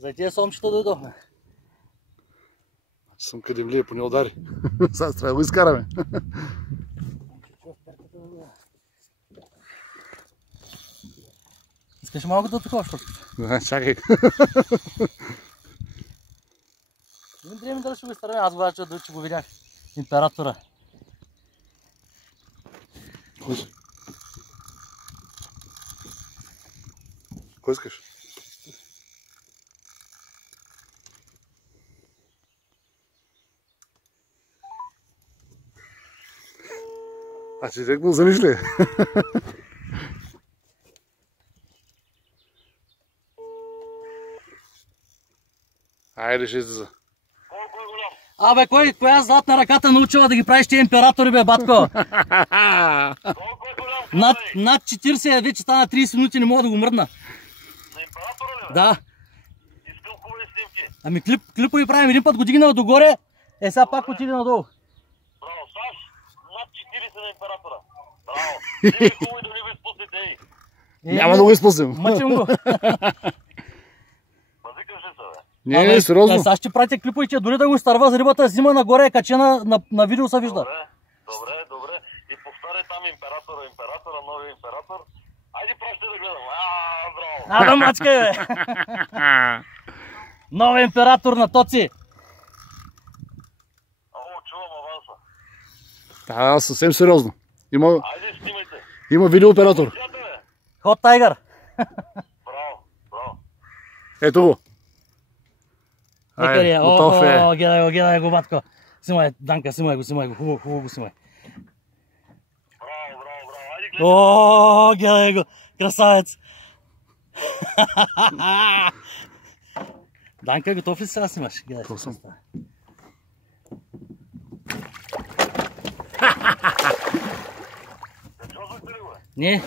За тия сомчета дойдохме. Съм къдемлие, поне удари. Сега трябва да го изкараме. Искаш малко да отуховаш пък? Чакай. Не трябва дали ще го изтървем, аз говоря, че го видях. Императора. Кой искаш? А че директно залиш ли? Айде, ще излиза. Абе, коя златна ръката научила да ги правиш тия императори, бе, батко? Над 40 вече стана 30 минути, не мога да го мръдна. На императора ли, бе? Да. Искам хубави снимки. Ами клипови правим, един път го дигнал догоре, сега пак отиде надолу. Браво, Саш, над 40 на императора. Браво. Не хубаво да не го изпуснете, ей. Няма да го изпуснем. Мъчим го. Мазикаш ли се, бе? Не, сериозно. Сега ще правите клиповите, дори да го изтърва с рибата, взима нагоре, е качена на видео се вижда. Добре. И повтаряй там императора, новия император. Айде пращай да гледам. Браво. Да мачкай, бе. Новия император на Тоци. Чувам аванса. Да, съвсем сериозно. Айде, снимайте. Има видеооператор. Хот Тайгър. Браво. Ето го. Екари, готов е. гледай го, батко. Снимай, Данка, снимай го, хубаво го снимай. Браво. Айде, гледай го, красавец. Данка, готов ли сега снимаш? Готов съм. Чувствате ли го, бе? Не.